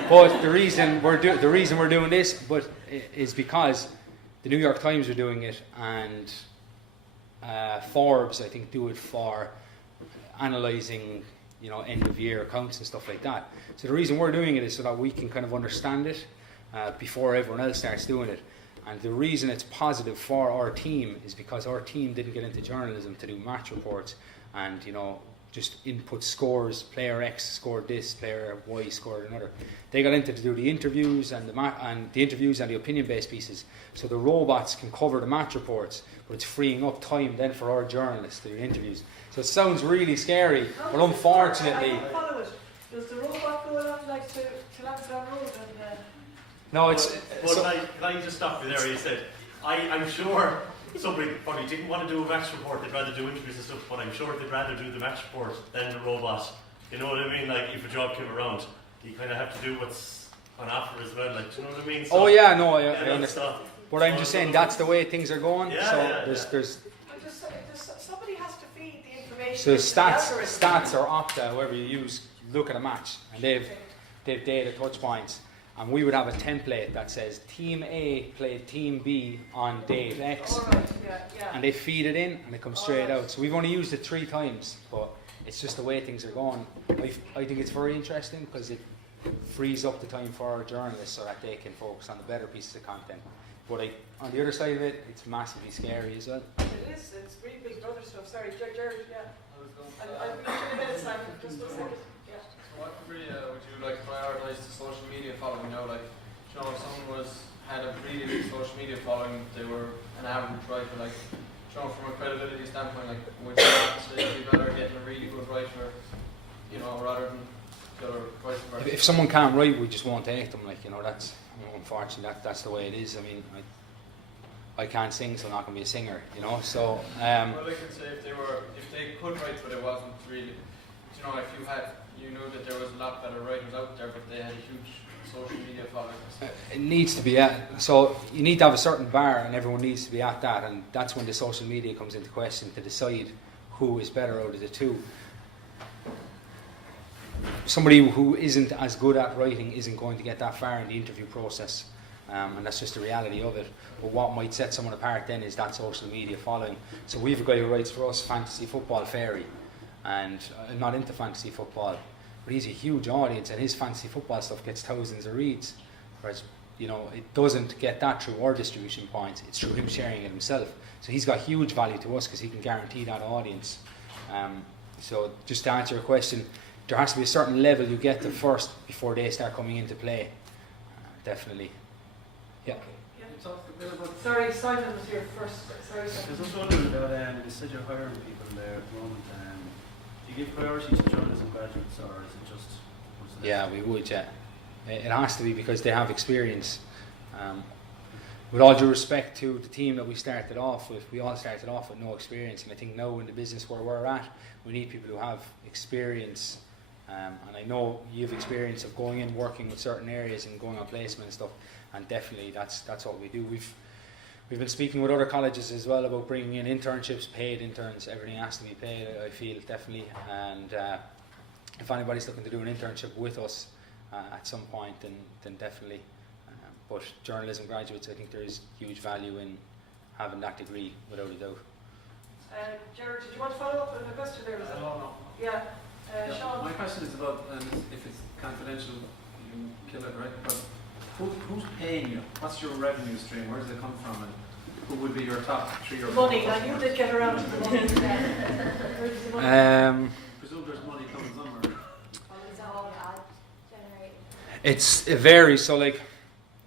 But the reason we're doing this is because the New York Times are doing it, and Forbes, I think, do it for analysing, end of year accounts and stuff like that. So the reason we're doing it is so that we can kind of understand it. before everyone else starts doing it. And the reason it's positive for our team is because our team didn't get into journalism to do match reports and, you know, just input scores. Player X scored this, player Y scored another. They got into to do the interviews and the opinion-based pieces. So the robots can cover the match reports, but it's freeing up time then for our journalists to do interviews. So it sounds really scary, but unfortunately, I can follow it. Does the robot go along like to Lansdowne Road and? no, it's. But can I just stop you there? You said, I'm sure somebody probably didn't want to do a match report, they'd rather do interviews and stuff, but I'm sure they'd rather do the match report than the robot. You know what I mean? Like, if a job came around, you kind of have to do what's on offer as well. Like, do you know what I mean? So, Oh yeah, no, I yeah, understand. But I'm just saying that's the way things are going. Yeah, so yeah, there's Somebody has to feed the information. so into the algorithm. stats or Opta, whoever you use, look at a match and they've data touch points. And we would have a template that says Team A played Team B on date X. All right, yeah. And they feed it in and it comes straight out. So we've only used it 3 times, but it's just the way things are going. I think it's very interesting because it frees up the time for our journalists so that they can focus on the better pieces of content. But on the other side of it, it's massively scary as well. It is. It's really big brother stuff. Sorry, Jared. Yeah. I'll be 2 minutes. Just a second. Yeah. So what degree would you like prioritise the social media following now? Like, you know, if someone had a really big social media following, they were an average writer, like, you know, from a credibility standpoint, like, would you not say it'd be better getting a really good writer, you know, rather than the other vice versa? If someone can't write, we just won't take them. Like, you know, that's unfortunately that's the way it is. I mean, I can't sing, so I'm not going to be a singer. You know, so. Well, I could say if they could write, but it wasn't really. You know, if you knew that there was a lot better writers out there, but they had a huge social media following. It needs to be at, so you need to have a certain bar and everyone needs to be at that, and that's when the social media comes into question to decide who is better out of the two. Somebody who isn't as good at writing isn't going to get that far in the interview process, and that's just the reality of it. But what might set someone apart then is that social media following. So we have a guy who writes for us Fantasy Football Fairy, and I'm not into fantasy football, but he's a huge audience and his fantasy football stuff gets thousands of reads, whereas, you know, it doesn't get that through our distribution points, it's through him sharing it himself. So he's got huge value to us because he can guarantee that audience. So just to answer your question, there has to be a certain level you get to first before they start coming into play. Definitely. Yeah. Yeah. You talked a bit about. Sorry, Simon was here first. Sorry, I was Simon. just wondering about, you said you're hiring people there at the moment. Do you give priority to journalism graduates, or is it just? Yeah, we would, yeah. It has to be because they have experience. With all due respect to the team that we started off with, we all started off with no experience, and I think now in the business where we're at, we need people who have experience. And I know you have experience of going in, working with certain areas and going on placement and stuff, and definitely that's what we do. We've been speaking with other colleges as well about bringing in internships, paid interns. Everything has to be paid, I feel, definitely. And if anybody's looking to do an internship with us at some point, then definitely. But journalism graduates, I think there is huge value in having that degree, without a doubt. Jared, did you want to follow up with a question there? Was it? No. Yeah. Yeah, Sean. my question is about, and if it's confidential, you can kill it, right? But who's paying you? What's your revenue stream? Where does it come from? And who would be your top 3 or 4? Money. I knew they'd get around to the money. Where does the money I presume there's money coming somewhere. It varies. So, like,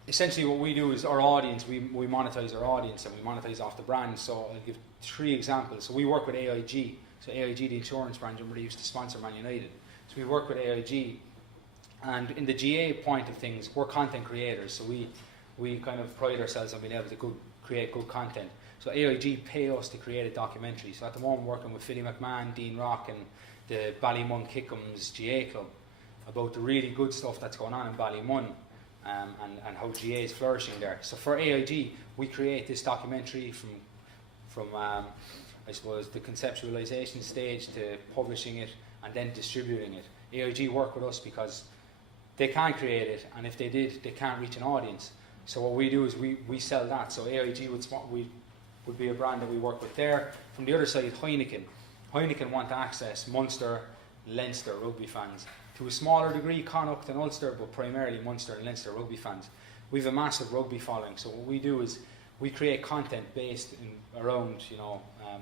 essentially what we do is our audience, we monetize our audience and we monetize off the brand. So I'll give 3 examples. So we work with AIG. So AIG, the insurance brand, remember they used to sponsor Man United. So we work with AIG. And in the GA point of things, we're content creators. So we kind of pride ourselves on being able to create good content. So AIG pay us to create a documentary. So at the moment we're working with Philly Mcmann, Dean Rock and the Ballymun Kickham's GA club about the really good stuff that's going on in Ballymun. And how GA is flourishing there. So for AIG, we create this documentary from I suppose the conceptualization stage to publishing it and then distributing it. AIG work with us because they can't create it, and if they did, they can't reach an audience. So what we do is we sell that. So AIG would be a brand that we work with there. From the other side, Heineken want to access Munster, Leinster rugby fans. To a smaller degree, Connacht and Ulster, but primarily Munster and Leinster rugby fans. we have a massive rugby following. So what we do is we create content based around,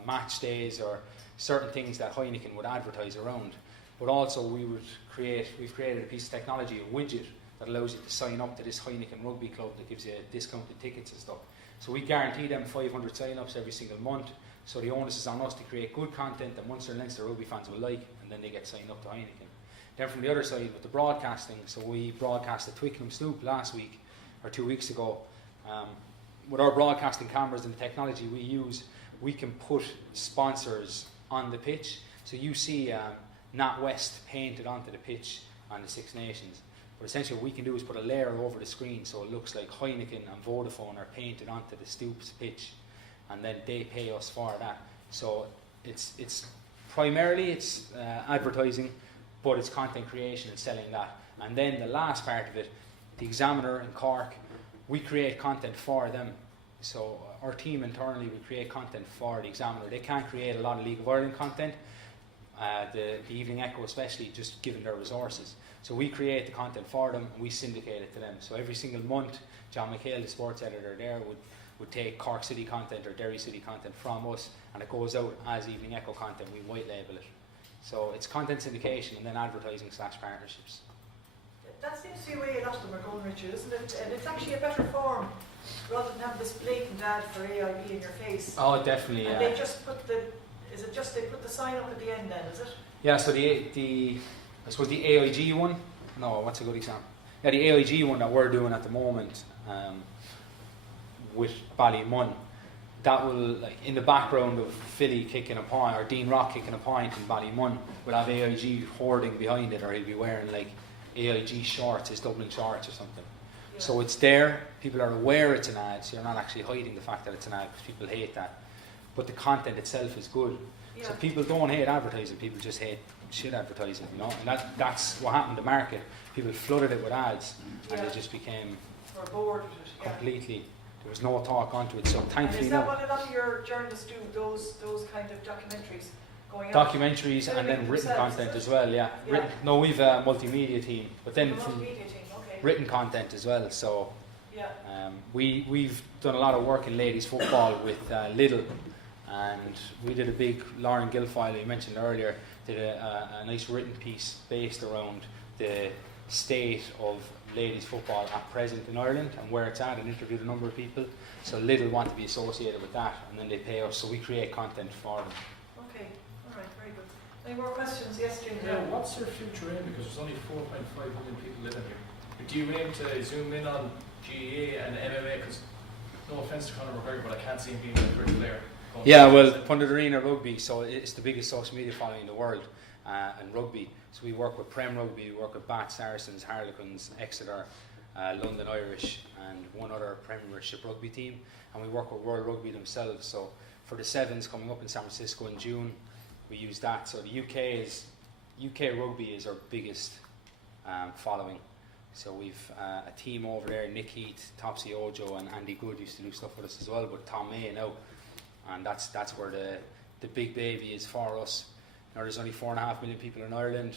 match days or certain things that Heineken would advertise around. But also we've created a piece of technology, a widget that allows you to sign up to this Heineken Rugby Club that gives you discounted tickets and stuff. So we guarantee them 500 sign-ups every single month. So the onus is on us to create good content that Munster and Leinster rugby fans will like, and then they get signed up to Heineken. Then from the other side, with the broadcasting, so we broadcast at Twickenham Stoop last week, or 2 weeks ago. With our broadcasting cameras and the technology we use, we can put sponsors on the pitch. So you see NatWest painted onto the pitch on the Six Nations. But essentially what we can do is put a layer over the screen so it looks like Heineken and Vodafone are painted onto the Stoops pitch, and then they pay us for that. So it's primarily advertising, but it's content creation and selling that. And then the last part of it, the Examiner in Cork, we create content for them. So our team internally, we create content for the Examiner. They can't create a lot of League of Ireland content, the Evening Echo especially, just given their resources. So we create the content for them and we syndicate it to them. So every single month, John McHale, the sports editor there, would take Cork City content or Derry City content from us, and it goes out as Evening Echo content. We white label it. So it's content syndication and then advertising / partnerships. That seems to be the way a lot of them are going, Richard, isn't it? And it's actually a better form, rather than have this blatant ad for AIB in your face. Oh, definitely, And yeah. they just put they put the sign up at the end then, is it? Yeah, so I suppose the AIG one, no, what's a good example? Yeah, the AIG one that we're doing at the moment with Ballymun, that will, like, in the background of Philly kicking a point, or Dean Rock kicking a point in Ballymun, will have AIG hoarding behind it, or he'll be wearing like AIG shorts, his Dublin shorts or something. Yeah. So it's there, people are aware it's an ad, so you're not actually hiding the fact that it's an ad, because people hate that. But the content itself is good. Yeah. So people don't hate advertising, people just hate shit advertising, and that's what happened to the market. People flooded it with ads, and Yeah. it just became We're bored with it. Yeah. completely, there was no talk onto it, so And thankfully is that no. what a lot of your journalists do? Those kind of documentaries going out? Documentaries and then written themselves, content is as it? well, yeah. Yeah. No, we've a multimedia team, but then The from multimedia team, okay. written content as well, so Yeah. we've done a lot of work in ladies football with Lidl, and we did a big, Lauren Guilfoyle, you mentioned earlier, did a nice written piece based around the state of ladies football at present in Ireland and where it's at, and interviewed a number of people. So Lidl want to be associated with that, and then they pay us, so we create content for them. Okay. All right. Very good. Any more questions? Yes, Jane. Yeah, what's your future aim? Because there's only 4.5 million people living here. Do you aim to zoom in on GAA and MMA? Because no offence to Conor Mcgregor, but I can't see him being a good player. Yeah, well, Pundit Arena Rugby, so it's the biggest social media following in the world, and rugby. So we work with Prem Rugby, we work with Bath Saracens, Harlequins, Exeter, London Irish, and one other Premiership rugby team, and we work with World Rugby themselves. So for the Sevens coming up in San Francisco in June, we use that. So the UK rugby is our biggest following. So we've a team over there, Nick Heath, Topsy Ojo, and Andy Good used to do stuff with us as well, but Tom May now, and that's where the big baby is for us. Now there's only 4.5 million people in Ireland.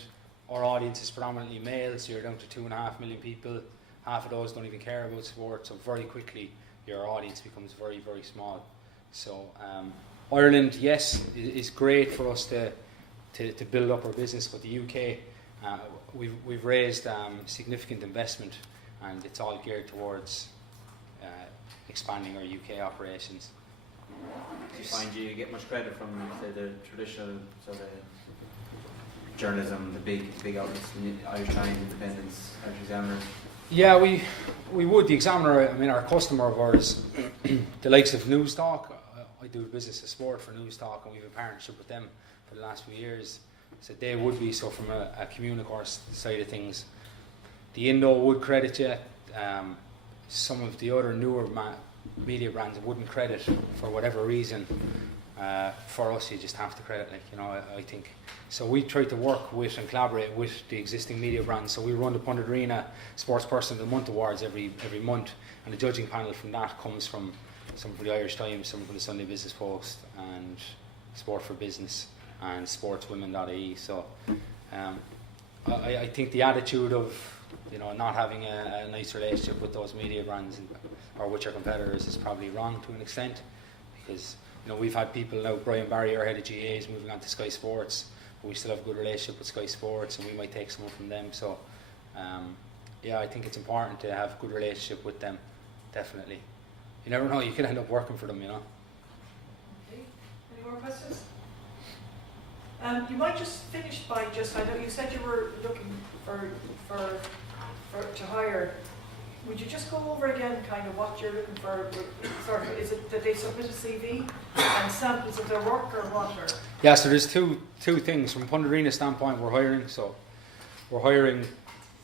Our audience is predominantly male, so you're down to 2.5 million people. Half of those don't even care about sport, so very quickly your audience becomes very, very small. So Ireland, yes, is great for us to build up our business, but the UK, we've raised significant investment, and it's all geared towards expanding our UK operations. Do you find you get much credit from, say, the traditional sort of journalism, the big outlets, the Irish Times, Independence, Irish Examiner? Yeah, we would. The Examiner, I mean, our customer of ours, the likes of News Talk. I do business of sport for News Talk, and we have a partnership with them for the last few years. So they would be, so from a communications side of things, the Indo would credit you. Some of the other newer media brands wouldn't credit for whatever reason. For us, you just have to credit, I think. So we try to work with and collaborate with the existing media brands. So we run the Pundit Arena Sports Person of the Month Awards every month, and the judging panel from that comes from some from the Irish Times, some from the Sunday Business Post, and Sport for Business, and sportswomen.ie. So I think the attitude of you know, not having a nice relationship with those media brands or with your competitors is probably wrong to an extent, because you know we've had people now, Brian Barry, our head of GA, is moving on to Sky Sports, but we still have a good relationship with Sky Sports, and we might take someone from them. So yeah, I think it's important to have a good relationship with them. Definitely, you never know, you could end up working for them, you know. Okay. Any more questions? You might just finish by just, I know you said you were looking to hire. Would you just go over again kind of what you're looking for? Sort of, is it that they submit a CV and samples of their work, or what? Or? Yeah, so there's two things. From Pundit Arena standpoint, we're hiring. So we're hiring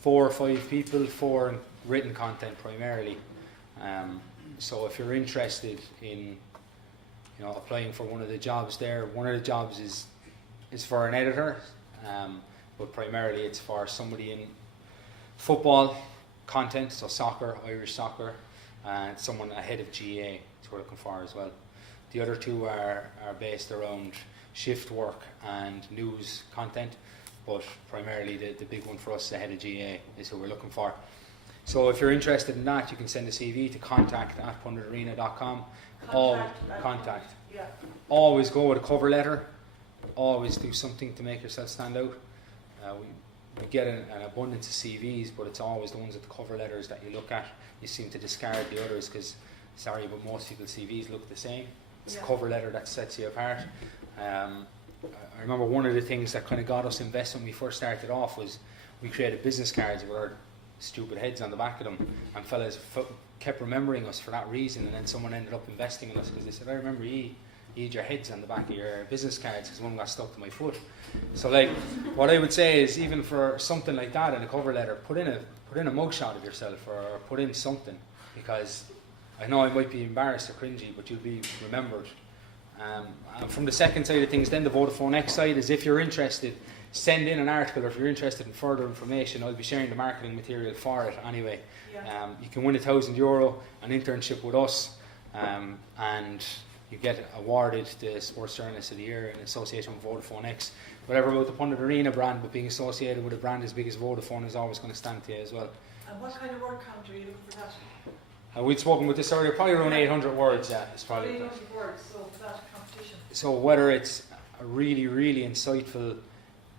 4 or 5 people for written content primarily. So if you're interested in, you know, applying for one of the jobs there, one of the jobs is for an editor, but primarily it's for somebody in football content, so soccer, Irish soccer, and someone ahead of GA is we're looking for as well. The other 2 are based around shift work and news content, but primarily the big one for us ahead of GA is who we're looking for. So if you're interested in that, you can send a CV to contact@punditarena.com. Contact. Yeah. Always go with a cover letter. Always do something to make yourself stand out. We get an abundance of CVs, but it's always the ones with the cover letters that you look at. You seem to discard the others because, sorry, but most people's CVs look the same. It's the cover letter that sets you apart. I remember one of the things that kind of got us invested when we first started off was we created business cards with our stupid heads on the back of them, and fellas kept remembering us for that reason, and then someone ended up investing in us because they said, I remember you had your heads on the back of your business cards because one got stuck to my foot. So like, what I would say is, even for something like that in a cover letter, put in a mugshot of yourself, or put in something, because I know I might be embarrassed or cringy, but you'll be remembered. And from the second side of things, then the Vodafone X side is, if you're interested, send in an article, or if you're interested in further information, I'll be sharing the marketing material for it anyway. Yeah. You can win €1,000, an internship with us, and you get awarded the Sports Journalist of the Year in association with Vodafone X. Whatever about the Pundit Arena brand, but being associated with a brand as big as Vodafone is always going to stand to you as well. And what kind of word count are you looking for that? We'd spoken with this earlier, probably around 800 words, yeah. It's probably 800 words, so for that competition. So whether it's a really, really insightful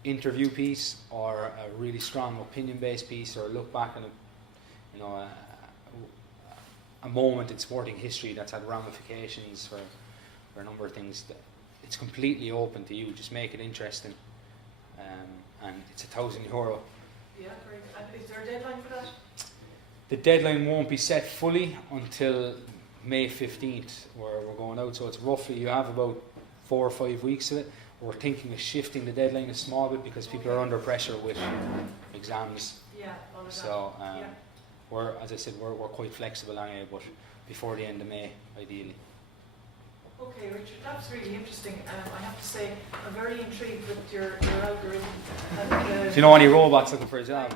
interview piece, or a really strong opinion-based piece, or a look back on a moment in sporting history that's had ramifications for a number of things, it's completely open to you. Just make it interesting, and it's €1,000. Yeah, great. And is there a deadline for that? The deadline won't be set fully until May 15th, where we're going out. So it's roughly, you have about 4 or 5 weeks of it. We're thinking of shifting the deadline a small bit because people are under pressure with exams. Yeah, all of that. So Yeah. we're, as I said, we're quite flexible anyway, but before the end of May, ideally. Okay, Richard, that's really interesting. I have to say, I'm very intrigued with your algorithm. And, Do you know any robots looking for a job?